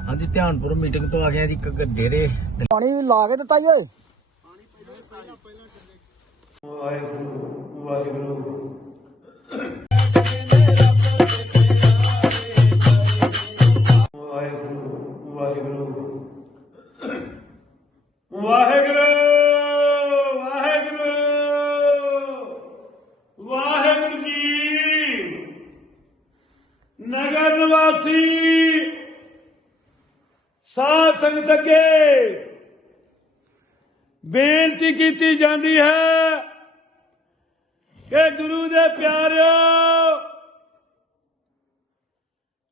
ਹਾਂਜੀ ਧਿਆਨਪੁਰ ਮੀਟਿੰਗ ਤੋਂ ਆ ਗਏ ਆ ਜੀ ਕ- ਡੇਰੇ ਪਾਣੀ ਲਾ ਕੇ ਦਿੱਤਾ ਈ ਓਏ। ਵਾਹਿਗੁਰੂ ਵਾਹਿਗੁਰੂ। ਸਾਧ ਸੰਗਤ ਅੱਗੇ ਬੇਨਤੀ ਕੀਤੀ ਜਾਂਦੀ ਹੈ ਕਿ ਗੁਰੂ ਦੇ ਪਿਆਰਿਓ,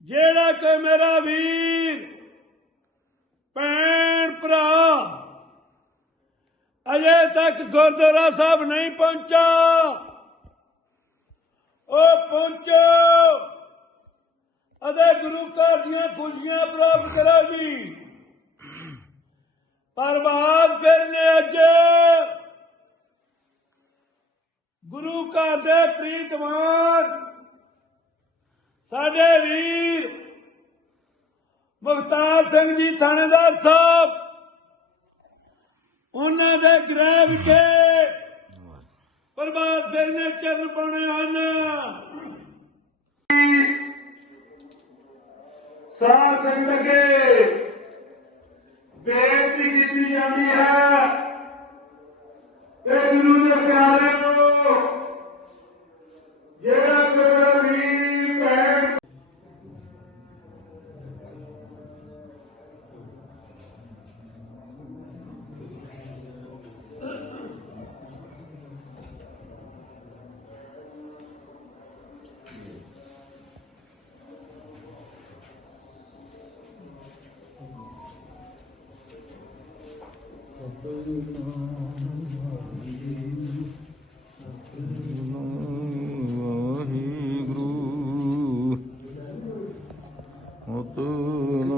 ਜਿਹੜਾ ਕਿ ਮੇਰਾ ਵੀਰ, ਭੈਣ, ਭਰਾ ਅਜੇ ਤੱਕ ਗੁਰਦੁਆਰਾ ਸਾਹਿਬ ਨਹੀਂ ਪਹੁੰਚਾ, ਉਹ ਪਹੁੰਚੋ। ਅਤੇ ਗੁਰੂ ਘਰ ਦੀਆਂ ਖੁਸ਼ੀਆਂ ਪ੍ਰਾਪਤ ਕਰੋ ਜੀ। ਪਰਵਾਦ ਫਿਰ ਨੇ ਅੱਜ ਗੁਰੂ ਘਰ ਦੇ ਪ੍ਰੀਤਮਾਨ ਸਾਡੇ ਵੀਰ ਮੁਖਤਾਰ ਸਿੰਘ ਜੀ ਥਾਣੇਦਾਰ ਸਾਹਿਬ, ਉਹਨਾਂ ਦੇ ਗ੍ਰਹਿ ਵਿਖੇ ਪਰਮਾਤ ਫਿਰ ਨੇ ਚਰਨ ਪਾਉਣੇ ਹਨ। ਸਾਧ ਸੰਗਤ ਅੱਗੇ ਬੇਨਤੀ ਕੀਤੀ ਜਾਂਦੀ ਹੈ। ਕਿ ਗੁਰੂ ਦੇ ਪਿਆਰਿਓ নতুন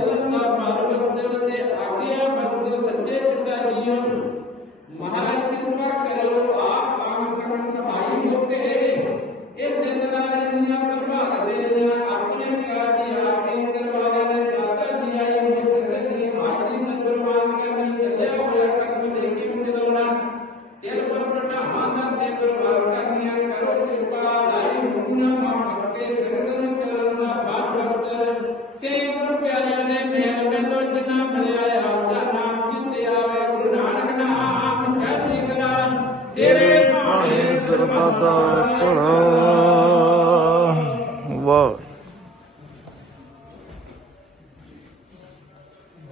ਵਿੱਚ ਹੀ ਚੱਲਣ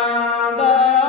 the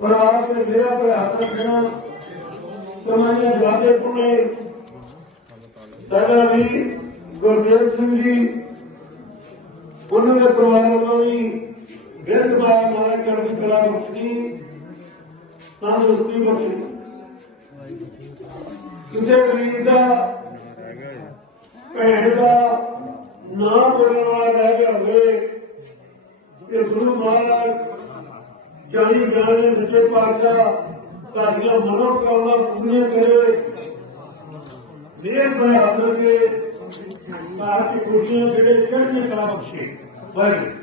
ਪਰਿਵਾਰ ਦੇ ਮੇਰਾ ਭਰਾ ਰੱਖਣਾ ਤੁਮਾਰੇ ਜਾਦੇ ਪੁਣੇ ਸਾਡਾ ਵੀ ਗੁਰਦੇਵ ਸਿੰਘ ਜੀ, ਉਹਨਾਂ ਦੇ ਪਰਿਵਾਰ ਵੱਲੋਂ ਵੀ ਗਿਰਦ ਬਾਬਾ ਮਹਾਰਾਜ ਚੜ੍ਹਦੀ ਕਲਾ ਬਖਸ਼ੀ ਤੰਦਰੁਸਤੀ ਬਖਸ਼ੀ। ਕਿਸੇ ਗਰੀਬ ਦਾ, ਭੈਣ ਦਾ ਨਾਮ ਬੋਲਣ ਵਾਲਾ ਰਹਿ ਗਿਆ ਹੋਵੇ ਗੁਰੂ ਮਹਾਰਾਜ ਚਾਲੀ ਗਾਣੇ ਸੱਚੇ ਪਾਤਸ਼ਾਹ ਤੁਹਾਡੀਆਂ ਮਨੋਕਾਮਨਾ ਪੂਰੀਆਂ ਕਰੇ ਦੇਰ ਬਣਾ ਕੇ ਭਾਰਤ ਦੀ ਖੁਸ਼ੀਆਂ ਜਿਹੜੇ ਚੜ੍ਹਦੀ ਕਲਾ ਬਖਸ਼ੇ ਵਾਹਿਗੁਰੂ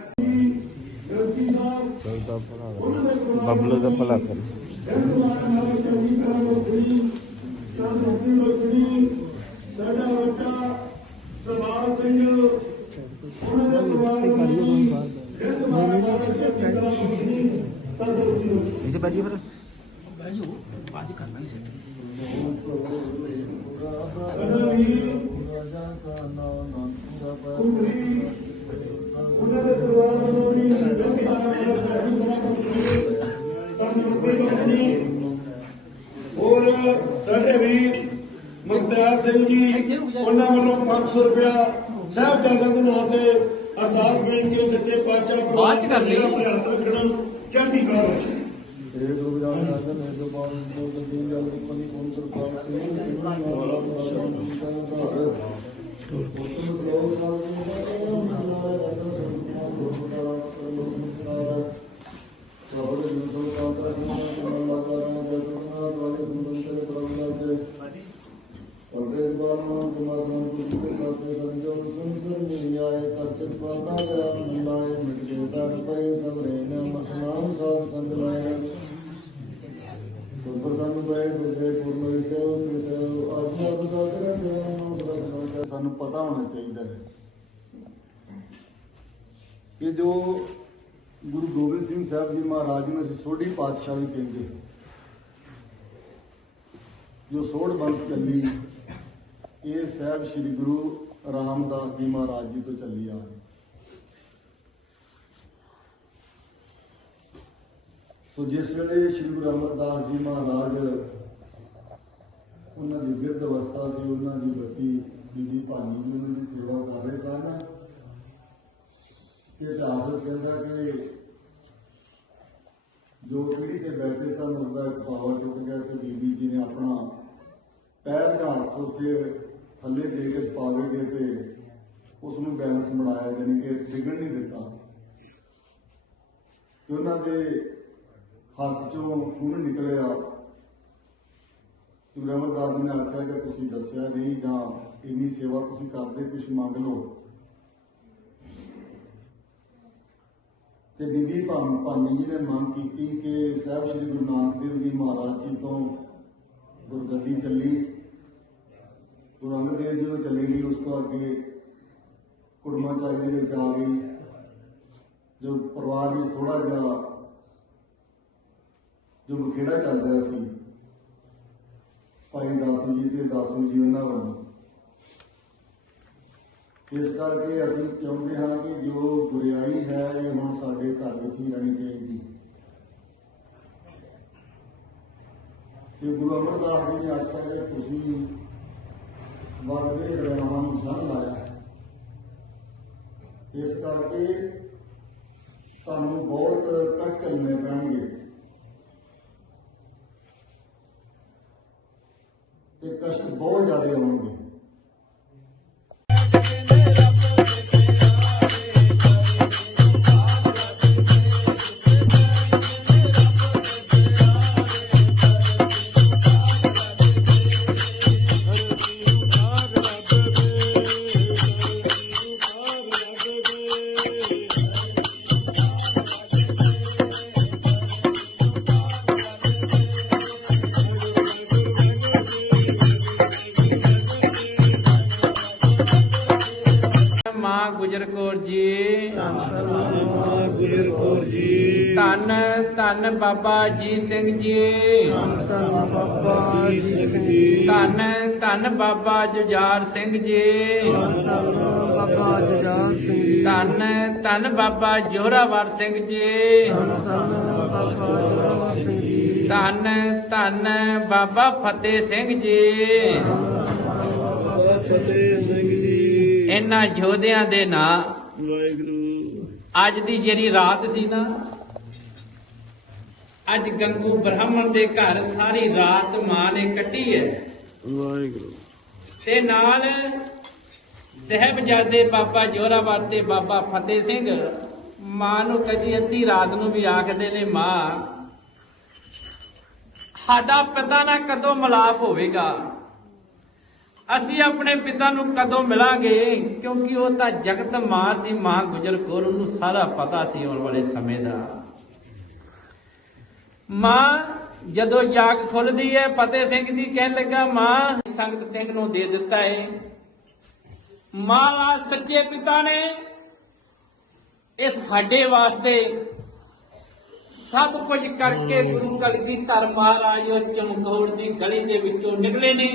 ਬਬਲੂ ਦਾ ਭਲਾ ਕਰ ਸਾਡਾ ਬੱਚਾ ਸਵਾਲ ਸਿੰਘ ਉਹਨਾਂ ਦੇ ਪਰਿਵਾਰ ਨੂੰ ਫਿਰ ਦੁਬਾਰਾ ਇਹਦੇ ਬਾਜੀ ਫਿਰ ਉਹਨਾਂ ਦੇ ਪਰਿਵਾਰ ਨੂੰ ਵੀ ਮਾਰੇ ਸਾਡੀ ਔਰ ਵੀਰ ਮੁਖਤਾਰ ਸਿੰਘ ਜੀ ਉਹਨਾਂ ਵੱਲੋਂ 500 ਰੁਪਇਆ ਸਾਹਿਬਜ਼ਾਦਾ ਦੇ ਨਾਂ ਤੇ ਅਰਦਾਸ ਬੇਨਤੀ ਹੈ ਸੱਚੇ ਪਾਤਸ਼ਾਹ ਬਾਅਦ ਚ ਕਰ ਲਈ। ਹੱਥ ਰੱਖਣਾ ਚੜ੍ਹਦੀ ਕਲਾ ਵਿੱਚ ਇਹ ਗੁਰੂ ਜਾਨ ਰਾਜਨ ਇਹ ਜੋ ਬਾਣ ਜੋ ਜੀਨ ਜਲ ਪੰਨੀ ਕੋਨ ਸਰਕਾਰ ਸਿੰਘ ਸਿੰਘ ਮਾਲਾ ਮਾਲਾ ਮੰਤਨ ਧਾਰ ਉਤਮ ਹੋਣਾ ਚਾਹੀਦਾ ਹੈ। ਕਿ ਜੋ ਗੁਰੂ ਗੋਬਿੰਦ ਸਿੰਘ ਸਾਹਿਬ ਜੀ ਮਹਾਰਾਜ ਨੂੰ ਅਸੀਂ ਸੋਢੀ ਪਾਤਸ਼ਾਹ ਵੀ ਕਹਿੰਦੇ ਜੋ ਸੋਢ ਬੰਸ ਚੱਲੀ, ਇਹ ਸਾਹਿਬ ਸ੍ਰੀ ਗੁਰੂ ਰਾਮਦਾਸ ਜੀ ਮਹਾਰਾਜ ਜੀ ਤੋਂ ਚੱਲੀ ਆ। ਸੋ ਜਿਸ ਵੇਲੇ ਸ੍ਰੀ ਗੁਰੂ ਅਮਰਦਾਸ ਜੀ ਮਹਾਰਾਜ, ਉਹਨਾਂ ਦੀ ਬਿਰਧ ਅਵਸਥਾ ਸੀ, ਉਹਨਾਂ ਦੀ ਬੱਚੀ ਬੀਬੀ ਭਾਨੀ ਜੀ ਉਹਨਾਂ ਦੀ ਸੇਵਾ ਕਰ ਰਹੇ ਸਨ। ਕਿ ਇਤਿਹਾਸ ਕਹਿੰਦਾ ਕਿ ਜੋ ਪੀੜੀ ਤੇ ਬੈਠੇ ਸਨ, ਉਹਦਾ ਇੱਕ ਪਾਵਾ ਟੁੱਟ ਗਿਆ ਤੇ ਬੀਬੀ ਜੀ ਨੇ ਆਪਣਾ ਪੈਰ ਦਾ ਹੱਥ ਉੱਤੇ ਥੱਲੇ ਦੇ ਕੇ ਪਾਵੇ ਦੇ ਤੇ ਉਸ ਨੂੰ ਬੈਲੈਂਸ ਬਣਾਇਆ ਜਾਨੀ ਕਿ ਡਿੱਗਣ ਨਹੀਂ ਦਿੱਤਾ। ਤੇ ਉਹਨਾਂ ਦੇ ਹੱਥ ਚੋਂ ਖੂਨ ਨਿਕਲਿਆ। ਤੇ ਰਮਰਦਾਸ ਨੇ ਆਖਿਆ ਕਿ ਤੁਸੀਂ ਦੱਸਿਆ ਨਹੀਂ ਜਾਂ ਇੰਨੀ ਸੇਵਾ ਤੁਸੀਂ ਕਰਦੇ ਕੁਝ ਮੰਗ ਲਓ। ਤੇ ਬੀਬੀ ਭਾਨ, ਭਾਨੀ ਜੀ ਨੇ ਮੰਗ ਕੀਤੀ ਕਿ ਸਾਹਿਬ ਸ੍ਰੀ ਗੁਰੂ ਨਾਨਕ ਦੇਵ ਜੀ ਮਹਾਰਾਜ ਜੀ ਤੋਂ ਗੁਰਗੱਦੀ ਚੱਲੀ। ਗੁਰੂ ਅੰਗਦ ਦੇਵ ਜੀ ਨੂੰ ਚੱਲੀ ਗਈ, ਉਸ ਤੋਂ ਅੱਗੇ ਕੁੜਮਾਚਾਰੀ ਦੇ ਵਿੱਚ ਆ ਗਈ। ਜੋ ਪਰਿਵਾਰ ਵਿੱਚ ਥੋੜਾ ਜਿਹਾ ਜੋ ਮੁਖੇੜਾ ਚੱਲ ਰਿਹਾ ਸੀ, ਭਾਈ ਦਾਤੂ ਜੀ ਤੇ ਦਾਸੂ ਜੀ ਉਹਨਾਂ ਵੱਲੋਂ। ਇਸ ਕਰਕੇ ਅਸੀਂ ਚਾਹੁੰਦੇ ਹਾਂ ਕਿ ਜੋ ਬੁਰਾਈ ਹੈ, ਇਹ ਹੁਣ ਸਾਡੇ ਘਰ ਵਿੱਚ ਹੀ ਰਹਿਣੀ ਚਾਹੀਦੀ। ਤੇ ਗੁਰੂ ਅਮਰਦਾਸ ਜੀ ਨੇ ਆਖਿਆ ਕਿ ਤੁਸੀਂ ਵਰਗੇ ਦਰਿਆਵਾਂ ਨੂੰ ਜਨ ਲਾਇਆ ਇਸ ਕਰਕੇ ਤੁਹਾਨੂੰ ਬਹੁਤ ਕਸ਼ਟ ਕਰਨੇ ਪੈਣਗੇ। ਤੇ ਕਸ਼ਟ ਬਹੁਤ ਜ਼ਿਆਦਾ ਆਉਣਗੇ ਧੰਨ ਬਾਬਾ ਜੀ ਸਿੰਘ ਜੀ। ਧੰਨ ਬਾਬਾ ਜੀ ਸਿੰਘ ਜੀ ਧੰਨ ਧੰਨ ਬਾਬਾ ਜੁਝਾਰ ਸਿੰਘ ਜੀ। ਬਾਬਾ ਜਜਾਨ ਸਿੰਘ ਜੀ ਧੰਨ ਧੰਨ ਬਾਬਾ ਜੋਰਾਵਰ ਸਿੰਘ ਜੀ। ਬਾਬਾ ਜਜਾਨ ਸਿੰਘ ਜੀ ਧੰਨ ਧੰਨ ਬਾਬਾ ਫਤਿਹ ਸਿੰਘ ਜੀ ਫਤਿਹ ਸਿੰਘ ਜੀ। ਇਹਨਾਂ ਯੋਧਿਆਂ ਦੇ ਨਾਂ ਵਾਹਿਗੁਰੂ। ਅੱਜ ਦੀ ਜਿਹੜੀ ਰਾਤ ਸੀ ਨਾ ਅੱਜ ਗੰਗੂ ਬ੍ਰਾਹਮਣ ਦੇ ਘਰ ਸਾਰੀ ਰਾਤ ਮਾਂ ਨੇ ਕੱਟੀ ਹੈ। ਵਾਹਿਗੁਰੂ। ਤੇ ਨਾਲ ਸਹਿਬਜ਼ਾਦੇ ਬਾਬਾ ਜੋਰਾਵਰ ਤੇ ਬਾਬਾ ਫਤਿਹ ਸਿੰਘ ਮਾਂ ਨੂੰ ਕਦੀ ਅੱਧੀ ਰਾਤ ਨੂੰ ਵੀ ਆਖਦੇ ਨੇ ਮਾਂ ਸਾਡਾ ਪਿਤਾ ਨਾਲ ਕਦੋਂ ਮਿਲਾਪ ਹੋਵੇਗਾ? ਅਸੀਂ ਆਪਣੇ ਪਿਤਾ ਨੂੰ ਕਦੋਂ ਮਿਲਾਂਗੇ? ਕਿਉਂਕਿ ਉਹ ਤਾਂ ਜਗਤ ਮਾਂ ਸੀ ਮਾਂ ਗੁਜਰ ਕੌਰ ਉਹਨੂੰ ਸਾਰਾ ਪਤਾ ਸੀ ਆਉਣ ਵਾਲੇ ਸਮੇਂ ਦਾ। ਮਾਂ, ਜਦੋਂ ਜਾਗ ਖੁੱਲਦੀ ਹੈ ਫਤਿਹ ਸਿੰਘ ਦੀ ਕਹਿਣ ਲੱਗਾ, ਮਾਂ, ਸੰਗਤ ਸਿੰਘ ਨੂੰ ਦੇ ਦਿੱਤਾ ਏ। ਮਹਾਰਾਜ ਸੱਚੇ ਪਿਤਾ ਨੇ ਇਹ ਸਾਡੇ ਵਾਸਤੇ ਸਭ ਕੁਝ ਕਰਕੇ ਗੁਰੂ ਕਲਗੀਧਰ ਮਹਾਰਾਜ ਉਹ ਚਮਕੌਰ ਦੀ ਗਲੀ ਦੇ ਵਿੱਚੋਂ ਨਿਕਲੇ ਨੇ।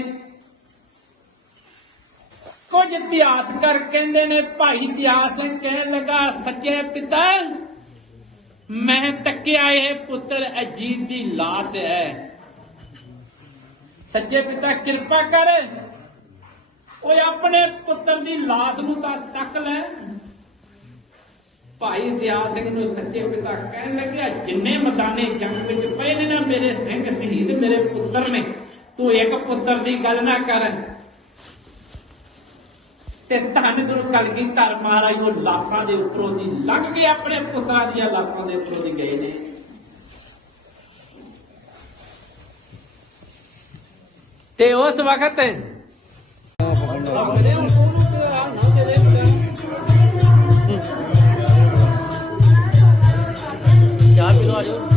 ਕੁਝ ਇਤਿਹਾਸਕਾਰ ਕਹਿੰਦੇ ਨੇ, ਭਾਈ ਇਤਿਹਾਸ ਕਹਿਣ ਲੱਗਾ, ਸੱਚੇ ਪਿਤਾ ਮੈਂ ਤੱਕਿਆ ਇਹ ਪੁੱਤਰ ਅਜੀਤ ਦੀ ਲਾਸ਼ ਹੈ। ਸੱਚੇ ਪਿਤਾ, ਕਿਰਪਾ ਕਰ। ਓਏ, ਆਪਣੇ ਪੁੱਤਰ ਦੀ ਲਾਸ਼ ਨੂੰ ਤਾਂ ਤੱਕ ਲੈ। ਭਾਈ ਦਿਆ ਸਿੰਘ ਨੂੰ ਸੱਚੇ ਪਿਤਾ ਕਹਿਣ ਲੱਗਿਆ, ਜਿੰਨੇ ਮਦਾਨੇ ਜੰਗ ਵਿੱਚ ਪਏ ਨੇ ਨਾ, ਮੇਰੇ ਸਿੰਘ ਸ਼ਹੀਦ ਮੇਰੇ ਪੁੱਤਰ ਨੇ। ਤੂੰ ਇੱਕ ਪੁੱਤਰ ਦੀ ਗੱਲ ਨਾ ਕਰ। ਤੇ ਧੰਨ ਗੁਰੂ ਕਲਗੀਧਰ ਮਹਾਰਾਜ ਉਹ ਲਾਸਾਂ ਦੇ ਉੱਪਰੋਂ ਦੀ ਲੰਘ ਕੇ ਆਪਣੇ ਪੁੱਤਾਂ ਦੀਆਂ ਲਾਸਾਂ ਦੇ ਉੱਪਰੋਂ ਦੀ ਗਏ ਨੇ। ਤੇ ਉਸ ਵਕਤ ਚਾਹ ਪੀ ਲਓ ਆਜੋ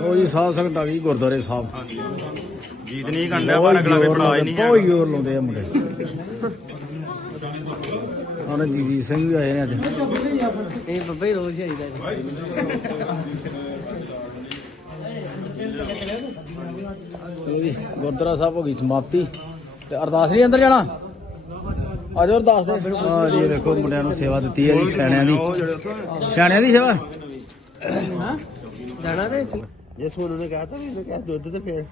ਉਹ ਜੀ ਸਾਧ ਸੰਗਤ ਆ ਗਈ ਗੁਰਦੁਆਰੇ ਸਾਹਿਬ। ਜੀਤ ਨਹੀਂ ਕੰਡਿਆ ਪਰ ਅਗਲਾ ਕੋਈ ਪੜਾ ਹੀ ਨਹੀਂ ਬਹੁਤ ਜ਼ੋਰ ਲਾਉਂਦੇ ਆ ਮੁੰਡੇ। ਉਹਨੇ ਜੀਜੀ ਸਿੰਘ ਵੀ ਆਏ ਨੇ ਅੱਜ। ਇਹ ਬੱਬੇ ਰੋਜ਼ ਆਈਦਾ ਜੀ ਗੁਰਦੁਆਰਾ ਸਾਹਿਬ ਹੋ ਗਈ ਸਮਾਪਤੀ। ਤੇ ਅਰਦਾਸ ਨਹੀਂ ਅੰਦਰ ਜਾਣਾ? ਆਜੋ ਅਰਦਾਸ ਦੇ ਹਾਂ ਜੀ ਦੇਖੋ ਮੁੰਡਿਆਂ ਨੂੰ ਸੇਵਾ ਦਿੱਤੀ ਹੈ ਜੀ ਸਿਆਣਿਆਂ ਦੀ। ਸਿਆਣਿਆਂ ਦੀ ਸੇਵਾ? ਜਾਣਾ ਤੇ ਜੇ ਸੋਨੂੰ ਨੇ ਕਹਤਾ ਵੀ ਕਿਹਾ ਦੁੱਧ ਤੇ ਫੇਰ।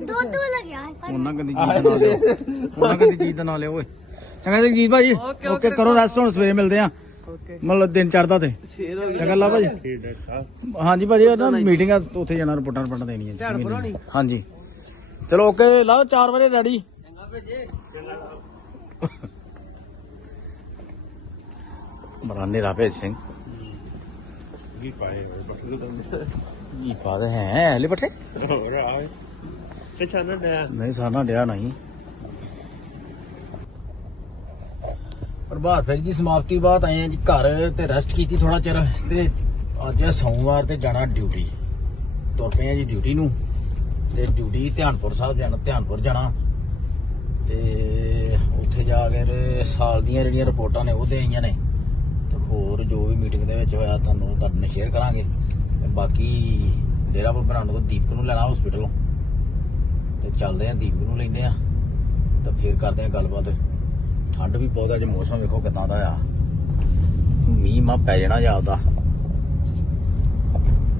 ਦੁੱਧ ਲੱਗਿਆ ਹੈ ਪਰ ਉਹਨਾਂ ਗੰਦੀ ਚੀਜ਼ ਦਾ ਨਾਂ ਲਿਓ। ਉਹਨਾਂ ਗੰਦੀ ਚੀਜ਼ ਦਾ ਨਾਂ ਲਿਓ ਓਏ। ਚੰਗਾ ਜੀ ਜੀਤ ਭਾਜੀ। ਓਕੇ ਕਰੋ ਰੈਸਟ ਹੁਣ ਸਵੇਰੇ ਮਿਲਦੇ ਆ ਓਕੇ। ਮਤਲਬ ਦਿਨ ਚੜਦਾ ਤੇ। ਹੋ ਚੰਗਾ ਲਾ ਭਾਜੀ ਹਾਂਜੀ ਭਾਜੀ ਨਾ ਮੀਟਿੰਗ ਆ ਉੱਥੇ ਜਾਣਾ ਰਿਪੋਰਟਾਂ ਰਿਪੋਰਟਾਂ ਦੇਣੀਆਂ। ਹਾਂਜੀ ਚਲੋ ਓਕੇ ਲਾਓ 4 ਵਜੇ ਰੈਡੀ ਬੜਾ ਨੇਰਾ ਭੇਜ ਸਿੰਘ। ਕੀ ਪਾਏ ਬੱਠੇ ਤੋਂ? ਇਹ ਪਾਦ ਹੈ? ਹਲੇ ਬੱਠੇ ਹੋਰ ਆਏ ਚਾਨਣ ਦਾ ਨਹੀਂ ਸਾਨਾ ਡਿਆ ਨਹੀਂ। ਪ੍ਰਭਾਤ ਫੇਰੀ ਦੀ ਸਮਾਪਤੀ ਬਾਅਦ ਆਏ ਆ ਜੀ ਘਰ ਤੇ ਰੈਸਟ ਕੀਤੀ ਥੋੜਾ ਚਿਰ ਤੇ ਅੱਜ ਹੈ ਸੋਮਵਾਰ ਤੇ ਜਾਣਾ ਡਿਊਟੀ ਤੁਰ ਪਏ ਆ ਜੀ ਡਿਊਟੀ ਨੂੰ। ਤੇ ਡਿਊਟੀ ਧਿਆਨਪੁਰ ਸਾਹਿਬ ਜਾਣਾ ਧਿਆਨਪੁਰ ਜਾਣਾ। ਤੇ ਉੱਥੇ ਜਾ ਕੇ ਤੇ ਸਾਲ ਦੀਆਂ ਜਿਹੜੀਆਂ ਰਿਪੋਰਟਾਂ ਨੇ ਉਹ ਦੇਣੀਆਂ ਨੇ। ਤੇ ਹੋਰ ਜੋ ਵੀ ਮੀਟਿੰਗ ਦੇ ਵਿੱਚ ਹੋਇਆ, ਤੁਹਾਨੂੰ ਤੁਹਾਡੇ ਨਾਲ ਸ਼ੇਅਰ ਕਰਾਂਗੇ। ਤੇ ਬਾਕੀ ਡੇਰਾ ਬਾਬਾ ਨਾਨਕ ਤੋਂ ਦੀਪਕ ਨੂੰ ਲੈਣਾ ਹਸਪੀਟਲੋਂ ਤੇ ਚੱਲਦੇ ਆ ਦੀਪਕ ਨੂੰ ਲੈਨੇ ਆ ਤਾਂ ਫੇਰ ਕਰਦੇ ਆ ਗੱਲਬਾਤ। ਠੰਡ ਵੀ ਬਹੁਤ ਆ ਜੇ ਮੌਸਮ ਵੇਖੋ ਕਿਦਾਂ ਦਾ ਆ। ਮੀਂਹ ਮਾ ਪੈ ਜਾਣਾ ਜਾਪਦਾ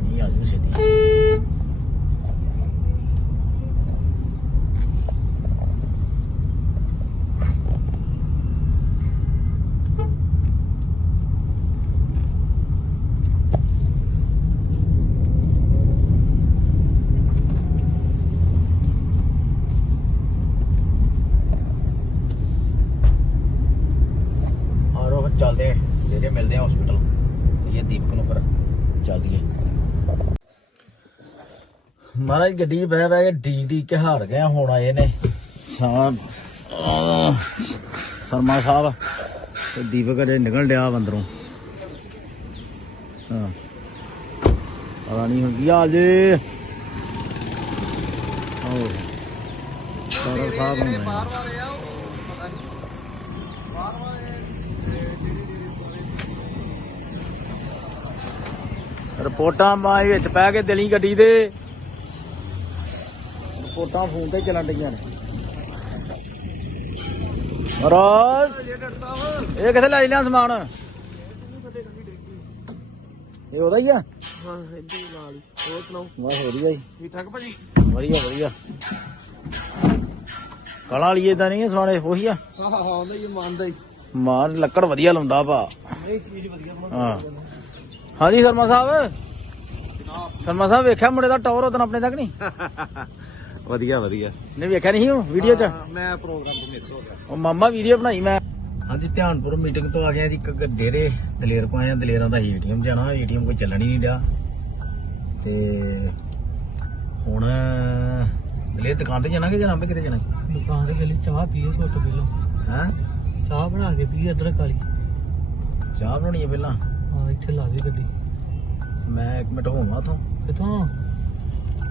ਮੀਂਹ ਆ ਜੂ ਸਿੱਧੀ। ਔਰ ਉਹ ਚੱਲਦੇ ਆ, ਜਿਹੜੇ ਮਿਲਦੇ ਆ ਹਸਪੀਟਲ ਇਹ ਦੀਪਕ ਨੂੰ ਫਿਰ ਮਹਾਰਾਜ ਗੱਡੀ ਬਹਿ ਬਹਿ ਕੇ ਡੀ ਡੀ ਕੇ ਹਾਰ ਗਏ ਹੁਣ ਆਏ ਨੇ। ਸਾਂ ਸਰਮਾ ਸਾਹਿਬ ਤੇ ਦੀਪਕ ਅਜੇ ਨਿਕਲ ਡਿਆ ਅੰਦਰੋਂ। ਹਾਂ। ਪਤਾ ਨਹੀਂ ਹੁਣ ਕੀ ਹਾਲ ਜੇ। ਆਓ ਸਾਰਾ ਸਾਹਿਬ ਹੁੰਦੇ ਆ ਰਿਪੋਰਟਾਂ ਮਾਈ ਵਿੱਚ ਪੈ ਕੇ ਦਿਲੀ ਗੱਡੀ ਦੇ। ਰਿਪੋਰਟਾਂ ਫੋਨ ਤੇ ਚੱਲਣ ਡਈਆਂ ਨੇ। ਰਾਜ ਇਹ ਕਿੱਥੇ ਲੈ ਲਿਆ ਸਮਾਨ? ਇਹ ਉਹਦਾ ਹੀ ਆ? ਹਾਂ ਇੱਧਰ ਹੀ ਨਾਲ ਹੀ। ਹੋਰ ਸੁਣਾਓ? ਵਾਹ ਵਧੀਆ ਜੀ। ਠੀਕ ਠਾਕ ਭਾਜੀ? ਵਧੀਆ ਵਧੀਆ। ਕਲਾ ਲਈ ਇਦਾਂ ਨਹੀਂ ਸਮਾਨੇ ਉਹੀ ਆ। ਹਾਂ ਹਾਂ ਹਾਂ ਉਹਦਾ ਹੀ ਮੰਨਦਾ ਹੀ। ਮਾਰ ਲੱਕੜ ਵਧੀਆ ਲਾਉਂਦਾ ਭਾ। ਨਹੀਂ ਚੀਜ਼ ਵਧੀਆ ਹਾਂ। ਹਾਂਜੀ ਸ਼ਰਮਾ ਸਾਹਿਬ। ਸ਼ਰਮਾ ਸਾਹਿਬ ਵੇਖਿਆ ਮੁੰਡੇ ਦਾ ਟੌਰ ਉਦੋਂ ਆਪਣੇ ਤੱਕ ਨਹੀਂ? ਵਧੀਆ ਵਧੀਆ। ਨਹੀਂ ਵੇਖਿਆ ਨਹੀਂ ਉਹ ਵੀਡੀਓ 'ਚ? ਮੈਂ ਪ੍ਰੋਗਰਾਮ ਤੋਂ ਮਿਸ ਹੋ ਗਿਆ। ਉਹ ਮਾਮਾ ਵੀਡੀਓ ਬਣਾਈ ਮੈਂ। ਹਾਂਜੀ ਧਿਆਨਪੁਰ ਮੀਟਿੰਗ ਤੋਂ ਆ ਗਿਆ ਜੀ ਇੱਕ ਡੇਰੇ ਦਲੇਰ ਕੋ ਆਇਆ ਦਲੇਰਾਂ ਦਾ ਏਟੀਐਮ ਜਾਣਾ ਏਟੀਐਮ ਕੋਈ ਚੱਲਣ ਹੀ ਨਹੀਂ ਡਿਆ। ਤੇ ਹੁਣ ਦਲੇਰ ਦੁਕਾਨ ਤੇ ਜਾਣਾ ਕਿ ਜਾਣਾ ਕਿਤੇ ਜਾਣਾ? ਦੁਕਾਨ ਤੇ ਗਲੀ ਚਾਹ ਪੀਏ ਕੋ ਤੋਂ ਪਹਿਲਾਂ ਹੈ? ਚਾਹ ਬਣਾ ਕੇ ਪੀਏ ਅਦਰਕ ਵਾਲੀ। ਚਾਹ ਬਣਾਉਣੀ ਹੈ ਪਹਿਲਾਂ? ਹਾਂ ਇੱਥੇ ਲਾ ਦੇ ਗੱਡੀ। ਮੈਂ ਇੱਕ ਮਿੰਟ ਹੋਵਾਂ ਉਥੋਂ। ਕਿਥੋਂ?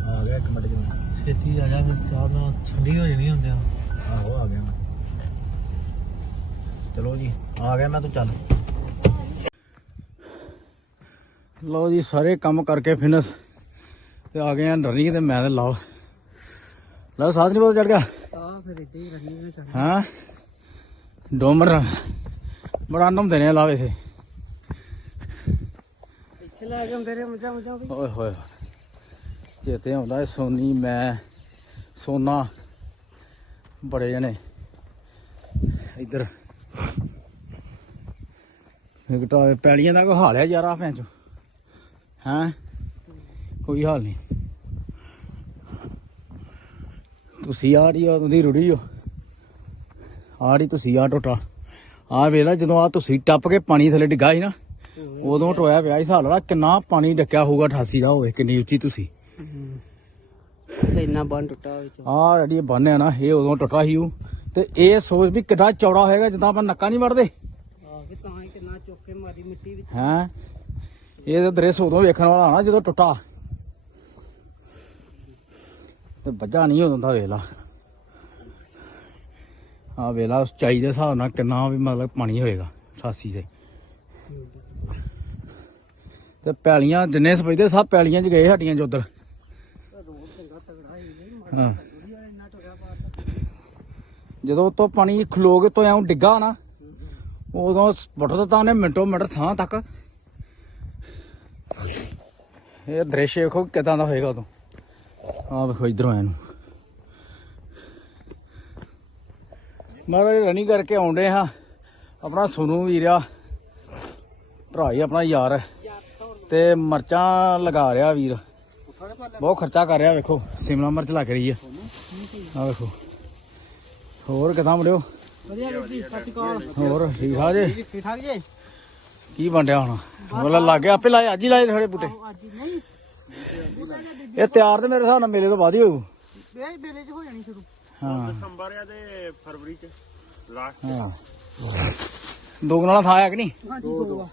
ਆ ਗਿਆ ਇੱਕ ਮਿੰਟ ਚ ਛੇਤੀ ਆ ਜਾ ਫਿਰ ਚਾਹ ਨਾ ਠੰਡੀ ਹੋ ਜਾਣੀ ਹੁੰਦਿਆ ਆਹੋ ਆ ਗਿਆ ਮੈਂ। ਚਲੋ ਜੀ ਆ ਗਿਆ ਮੈਂ ਤੂੰ ਚੱਲ। ਲਓ ਜੀ ਸਾਰੇ ਕੰਮ ਕਰਕੇ ਫਿਨਸ ਤੇ ਆ ਗਏ ਆ ਰਨਿੰਗ ਤੇ ਮੈਂ ਤੇ ਲਾਓ। ਲਓ ਸਾਥ ਨਹੀਂ ਪਤਾ ਚੜ ਗਿਆ ਆ ਫਿਰ ਇੱਥੇ ਹੀ ਰੰਨੀ ਵਿੱਚ ਹਾਂ? ਡੋਮਰ। ਬੜਾ ਨੰਦੇ ਨੇ ਲਾਵੇ ਸੇ ਇੱਥੇ ਲਾ ਕੇ ਹੁੰਦੇ ਰੇ ਮਜਾ ਮਜਾ ਓਏ ਹੋਏ ਚੇਤੇ ਆਉਂਦਾ ਸੋਨੀ ਮੈਂ ਸੋਨਾ ਬੜੇ ਜਣੇ। ਇੱਧਰ। ਵਿਕਟਾ ਪੈਲੀਆਂ ਦਾ ਕੋ ਹਾਲ ਹੈ ਯਾਰ ਭੈਣ ਚੋ ਹਾਂ? ਕੋਈ ਹਾਲ ਨਹੀਂ। ਤੁਸੀਂ ਆ ਰਹੀ ਹੋ ਤੁਸੀਂ ਰੁੜੀ ਹੋ। ਆ ਰਹੀ ਤੁਸੀਂ ਆ ਟੋਟਾ। ਆ ਵੇਲਾ ਜਦੋਂ ਆ ਤੁਸੀਂ ਟੱਪ ਕੇ ਪਾਣੀ ਥੱਲੇ ਡਿੱਗਾ ਸੀ ਨਾ ਉਦੋਂ ਟੋਇਆ ਪਿਆ ਸੀ ਹਿਸਾਬ ਲਾ ਕਿੰਨਾ ਪਾਣੀ ਡੱਕਿਆ ਹੋਊਗਾ 88 ਦਾ ਹੋਵੇ ਕਿੰਨੀ ਉੱਚੀ ਤੁਸੀਂ। ਇੰਨਾ ਬੰਨ ਟੁੱਟਾ ਵਿੱਚ। ਆਹ ਜਿਹੜੀ ਬੰਨ ਹੈ ਨਾ ਇਹ ਉਦੋਂ ਟੁੱਟਾ ਸੀ ਉਹ। ਤੇ ਇਹ ਸੋਚ ਵੀ ਕਿੱਡਾ ਚੌੜਾ ਹੋਏਗਾ ਜਿੱਦਾਂ ਆਪਾਂ ਨੱਕਾ ਨਹੀਂ ਵੜਦੇ ਆ ਕੇ ਤਾਂ ਹੀ ਕਿੰਨਾ ਚੁੱਕ ਮਾਰੀ ਮਿੱਟੀ ਵਿੱਚ। ਹੈਂ? ਇਹ ਤਾਂ ਦ੍ਰਿਸ਼ ਉਦੋਂ ਵੇਖਣ ਵਾਲਾ ਨਾ ਜਦੋਂ ਟੁੱਟਾ। ਤੇ ਵੱਜਾ ਨਹੀਂ ਉਦੋਂ ਦਾ ਵੇਲਾ ਆ ਵੇਲਾ ਉਸ ਚਾਈ ਦੇ ਹਿਸਾਬ ਨਾਲ ਕਿੰਨਾ ਵੀ ਮਤਲਬ ਪਾਣੀ ਹੋਏਗਾ 88 ਦੇ। ਤੇ ਪੈਲੀਆਂ ਜਿੰਨੇ ਸਪੈਦੇ, ਸਭ ਪੈਲੀਆਂ 'ਚ ਗਏ ਸਾਡੀਆਂ 'ਚ ਉਧਰ। ਜਦੋਂ ਉਤੋਂ ਪਾਣੀ ਖਲੋਗੇ ਤੋਂ ਐਂ ਡਿੱਗਾ ਨਾ, ਉਦੋਂ ਪੁੱਟ ਦਿੱਤਾ ਉਹਨੇ ਮਿੰਟੋ ਮਿੰਟ ਥਾਂ ਤੱਕ। ਇਹ ਦ੍ਰਿਸ਼ ਵੇਖੋ ਕਿਦਾਂ ਦਾ ਹੋਏਗਾ ਉਦੋਂ। ਆਹ ਵੇਖੋ ਇਧਰੋਂ ਆਇਆ ਨੂੰ ਮਹਾਰਾਜ ਰਨਿੰਗ ਕਰਕੇ ਆਉਂਦੇ ਹਾਂ। ਆਪਣਾ ਸੋਨੂ ਵੀਰ ਆ ਭਰਾ ਹੀ ਆਪਣਾ ਯਾਰ ਹੈ। ਤੇ ਮਰਚਾਂ ਲਗਾ ਰਿਹਾ ਵੀਰ। ਬਹੁਤ ਖਰਚਾ ਕਰ ਰਿਹਾ ਵੇਖੋ ਸਿਮਲਾ ਮਿਰਚ ਲੱਗ ਰਹੀ ਹੈ। ਆ ਵੇਖੋ। ਹੋਰ ਕਿਦਾਂ ਮੁੰਡਿਓ? ਵਧੀਆ ਵੀਰ ਜੀ ਸਤਿ ਸ਼੍ਰੀ ਅਕਾਲ। ਹੋਰ ਠੀਕ ਠਾਕ ਜੀ? ਠੀਕ ਠਾਕ ਜੀ? ਕੀ ਰਿਹਾ ਹੁਣ? ਮਤਲਬ ਲੱਗ ਗਿਆ ਆਪੇ ਲਾਏ ਅੱਜ ਹੀ ਲਾਏ ਥੋੜੇ ਬੂਟੇ। ਇਹ ਤਿਆਰ ਤੇ ਮੇਰੇ ਹਿਸਾਬ ਨਾਲ ਮੇਲੇ ਤੋਂ ਬਾਅਦ ਹੀ ਹੋਊ। ਵੇ ਬੇਲੇ ਚ ਹੋ ਜਾਣੀ ਸ਼ੁਰੂ। ਹਾਂ। ਦਸੰਬਰ ਆ ਤੇ ਫਰਵਰੀ ਚ ਲਾਸਟ ਹਾਂ। ਦੋ ਕਨਾਲਾ ਥਾਂ ਆ ਕਿ ਨਹੀਂ? ਹਾਂਜੀ ਦੋ ਆ।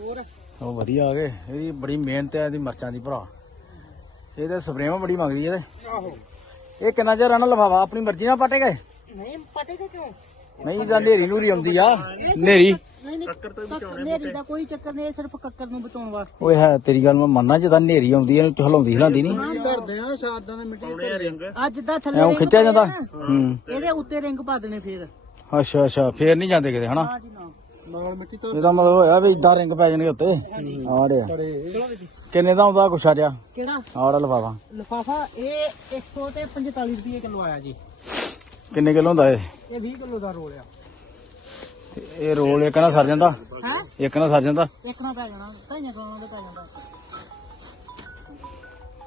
ਹੋਰ? ਉਹ ਵਧੀਆ ਆ ਗਏ। ਇਹਦੀ ਬੜੀ ਮਿਹਨਤ ਹੈ ਇਹਦੀ ਮਰਚਾਂ ਦੀ ਭਰਾ। ਇਹ ਤੇ ਸਪਰੇਵਾਂ ਬੜੀ ਮੰਗਦੀ ਹੈ ਆਹੋ। ਇਹ ਕਿੰਨਾ ਚਿਰ ਰਹਿਣਾ ਲਫਾਫਾ? ਆਪਣੀ ਮਰਜ਼ੀ ਨਾਲ ਪਾਟੇ ਗਏ? ਨਹੀਂ ਪਤਾ ਕਿ ਕਿਉਂ? ਨਹੀਂ ਜਾਂ ਨੇਰੀ ਨੂਰੀ ਆਉਂਦੀ ਆ। ਨੇਰੀ ਨਹੀਂ ਨਹੀਂ ਕੱਕਰ ਨੇਰੀ ਦਾ ਕੋਈ ਚੱਕਰ ਨਹੀਂ ਇਹ ਸਿਰਫ ਕੱਕਰ ਨੂੰ ਬਚਾਉਣ ਵਾਸਤੇ। ਓਏ ਹੈ ਤੇਰੀ ਗੱਲ ਮੈਂ ਮੰਨਣਾ ਜਦੋਂ ਨੇਰੀ ਆਉਂਦੀ ਇਹਨੂੰ ਹਲਾਉਂਦੀ ਹਲਾਉਂਦੀ ਨਹੀਂ ਆ ਸ਼ਾਰਦਾਂ ਦੇ ਮਿੱਟੀ ਪਾਉਣੇ ਆ ਰਿੰਗ। ਅੱਜ ਦਾ ਥੱਲੇ ਰਿੰਗ ਖਿੱਚਿਆ ਜਾਂਦਾ? ਨਾ, ਹੂੰ। ਇਹਦੇ ਉੱਤੇ ਰਿੰਗ ਪਾ ਦੇਣੇ ਫੇਰ। ਅੱਛਾ ਅੱਛਾ। ਫੇਰ ਨਹੀਂ ਜਾਂਦੇ ਕਿਤੇ ਹਨਾ? ਹਾਂ ਜੀ ਨਾ। ਨਾਲ ਮਿੱਟੀ ਤਾਂ ਇਹਦਾ ਮਤਲਬ ਹੋਇਆ ਵੀ ਇਦਾਂ ਰਿੰਗ ਪੈ ਜਾਣਗੇ ਉੱਤੇ। ਆੜਿਆ ਕਿੰਨੇ ਦਾ ਆਉਂਦਾ ਕੁਛ ਆ ਜਿਆ ਕਿਹੜਾ? ਆੜਾ ਲਫਾਫਾ। ਲਫਾਫਾ ਇਹ 100 ਤੇ 45 ਰੁਪਏ ਕਿਲੋ ਆਇਆ ਜੀ। ਕਿੰਨੇ ਕਿਲੋ ਹੁੰਦਾ ਇਹ? ਇਹ 20 ਕਿਲੋ ਦਾ ਰੋਲ ਆ। ਤੇ ਇਹ ਰੋਲ ਇੱਕ ਨਾਲ ਸਰ ਜਾਂਦਾ? ਹੈ? ਇੱਕ ਨਾਲ ਸਰ ਜਾਂਦਾ? ਇੱਕ ਨਾ ਪੈ ਜਾਣਾ ਢਾਈਆਂ ਪੈ ਜਾਂਦਾ।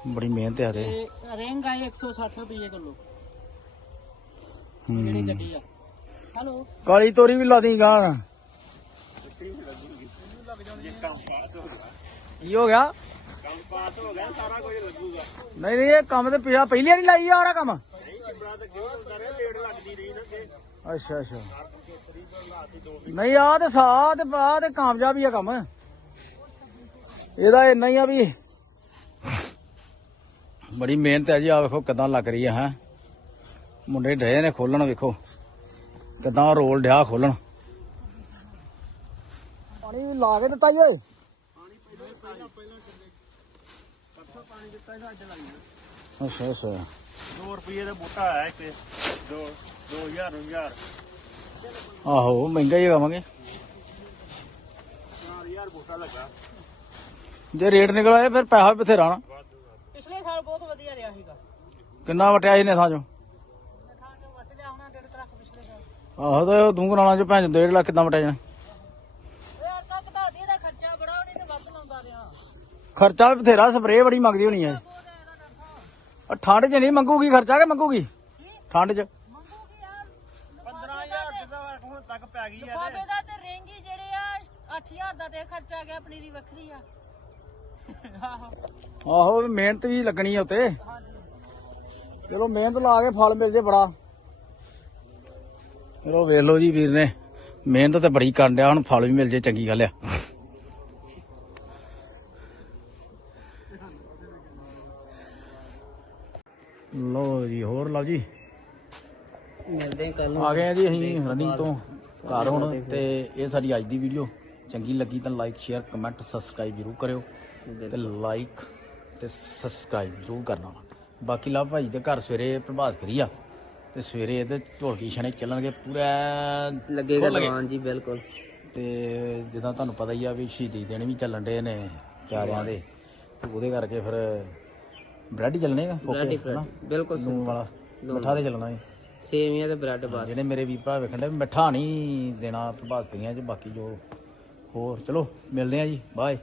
ਬੜੀ ਮਿਹਨਤ ਹੈ ਰੇ ਤੇ ਰਿੰਗ ਆਏ 160 ਰੁਪਏ ਕਿਲੋ। ਹੂੰ। ਜਿਹੜੀ ਗੱਡੀ ਆ। ਹੈਲੋ। ਕਾਲੀ ਤੋਰੀ ਵੀ ਲਾ ਦੀ ਗਾਣ ਕੀ ਹੋ ਗਿਆ? ਕੰਮ ਪਾਸ ਹੋ ਗਿਆ ਸਾਰਾ ਕੁਝ ਲੱਗੂਗਾ ਨਹੀਂ ਨਹੀਂ ਇਹ ਕੰਮ ਤੇ ਪਿਆ। ਪਹਿਲੀ ਵਾਰੀ ਲਾਈ ਆ ਉਹਦਾ ਕੰਮ? ਅੱਛਾ ਅੱਛਾ। ਨਹੀਂ ਆ ਤੇ ਸਾ ਤੇ ਆ ਤੇ ਕਾਮਯਾਬ ਆ ਕੰਮ। ਇਹਦਾ ਇੰਨਾ ਹੀ ਆ ਵੀ ਬੜੀ ਮਿਹਨਤ ਹੈ ਜੀ ਆ ਵੇਖੋ ਕਿਦਾਂ ਲੱਗ ਰਹੀ ਹੈ ਹੈ। ਮੁੰਡੇ ਡਏ ਨੇ ਖੋਲਣ ਵੇਖੋ। ਕਿਦਾਂ ਰੋਲ ਡਿਆ ਖੋਲਣ। ਪਾਣੀ ਲਾ ਕੇ ਦਿੱਤਾ ਜੀ ਓਏ। ਅੱਛਾ ਅੱਛਾ। 2 ਰੁਪਏ ਦਾ ਬੂਟਾ ਆਇਆ ਇੱਕ 2 2000 2000 ਆਹੋ ਮਹਿੰਗਾ ਹੀ ਆਵਾਂਗੇ 4000 ਬੂਟਾ ਲੱਗਾ। ਜੇ ਰੇਟ ਨਿਕਲ ਆਏ ਫਿਰ ਪੈਸਾ ਵੀ ਬਥੇਰਾ ਨਾ। ਪਿਛਲੇ ਸਾਲ ਬਹੁਤ ਵਧੀਆ ਰਿਹਾ ਸੀਗਾ। ਕਿੰਨਾ ਵਟਿਆ ਸੀ ਨੇ ਥਾਂ ਚੋਂ? ਥਾਂ ਚੋਂ ਵੱਟ ਲਿਆ ਹੋਣਾ ਡੇਢ ਲੱਖ ਪਿਛਲੇ ਸਾਲ। ਆਹੋ ਤੇ ਉਹ ਦੂੰਗ ਨਾਲਾਂ ਚ ਭੈਣ 1.5 ਲੱਖ ਕਿੱਦਾਂ ਵਟਿਆ ਜਾਣਾ? ਯਾਰ ਤਾਂ ਘਟਾ ਦੀ ਇਹਦਾ ਖਰਚਾ ਬੜਾ ਉਹਨੇ ਤੇ ਵੱਧ ਲਾਉਂਦਾ ਰਿਹਾ। ਖਰਚਾ ਵੀ ਬਥੇਰਾ ਸਪਰੇਅ ਬੜੀ ਮੰਗਦੀ ਹੋਣੀ ਹੈ ਆ ਠੰਡ 'ਚ ਨਹੀਂ ਮੰਗੂਗੀ ਖਰਚਾ ਕਿ ਮੰਗੂਗੀ? ਠੰਡ 'ਚ। ਮੰਗੂਗੀ ਯਾਰ। 15000 ਦਾ ਹੁਣ ਤੱਕ ਪੈ ਗਈ ਆ ਬਾਬੇ ਦਾ ਤੇ ਰਿੰਗ ਹੀ ਜਿਹੜੇ ਆ 8000 ਦਾ ਤੇ ਖਰਚਾ ਗਿਆ ਪਨੀਰੀ ਵੱਖਰੀ ਆ। ਆਹੋ। ਮਿਹਨਤ ਵੀ ਲੱਗਣੀ ਆ ਉਤੇ। ਚਲੋ ਮਿਹਨਤ ਲਾ ਕੇ ਫਲ ਮਿਲ ਜੇ ਬੜਾ। ਚਲੋ ਵੇਖ ਲਓ ਜੀ ਵੀਰ ਨੇ। ਮਿਹਨਤ ਤੇ ਬੜੀ ਕਰਨ ਡਿਆ ਹੁਣ ਫਲ ਵੀ ਮਿਲ ਜੇ ਚੰਗੀ ਗੱਲ ਆ। ਲਓ ਜੀ ਹੋਰ ਲਓ ਜੀ। ਮਿਲਦੇ ਕੱਲ ਆ ਗਏ ਆ ਜੀ ਅਸੀਂ ਰਨਿੰਗ ਤੋਂ। ਘਰ ਹੁਣ ਤੇ ਇਹ ਸਾਡੀ ਅੱਜ ਦੀ ਵੀਡੀਓ ਚੰਗੀ ਲੱਗੀ ਤਾਂ ਲਾਈਕ ਸ਼ੇਅਰ ਕਮੈਂਟ ਸਬਸਕ੍ਰਾਈਬ ਜ਼ਰੂਰ ਕਰਿਓ ਤੇ ਲਾਈਕ ਤੇ ਸਬਸਕ੍ਰਾਈਬ ਜ਼ਰੂਰ ਕਰਨਾ। ਬਾਕੀ ਲਵ ਭਾਈ ਦੇ ਘਰ ਸਵੇਰੇ ਪ੍ਰਭਾਤ ਫਰੀ ਆ ਤੇ ਸਵੇਰੇ ਇਹਦੇ ਢੋਲਕੀ ਛਣੇ ਚੱਲਣਗੇ ਪੂਰਾ ਲੱਗੇਗਾ। ਦੁਕਾਨ ਜੀ ਬਿਲਕੁਲ। ਤੇ ਜਿੱਦਾਂ ਤੁਹਾਨੂੰ ਪਤਾ ਹੀ ਆ ਵੀ ਸ਼ਹੀਦੀ ਦਿਨ ਵੀ ਚੱਲਣ ਡੇ ਨੇ ਪਿਆਰਿਆਂ ਦੇ। ਤੇ ਉਹਦੇ ਕਰਕੇ ਫਿਰ ਬ੍ਰੈਡ ਹੀ ਚੱਲਣੇ ਆ ਬ੍ਰੈਡ ਬਿਲਕੁਲ ਲੂਣ ਵਾਲਾ ਮਿੱਠਾ ਤੇ ਚੱਲਣਾ ਹੈ ਸੇਵੀਆਂ ਤੇ ਬ੍ਰੈਡ ਬਸ। ਜਿਹੜੇ ਮੇਰੇ ਵੀਰ ਭਰਾ ਵੇਖਣ ਦੇ ਮਿੱਠਾ ਨਹੀਂ ਦੇਣਾ ਪ੍ਰਭਾਤ ਫਰੀਆਂ 'ਚ ਬਾਕੀ ਜੋ ਹੋਰ ਚਲੋ ਮਿਲਦੇ ਆ ਜੀ ਬਾਏ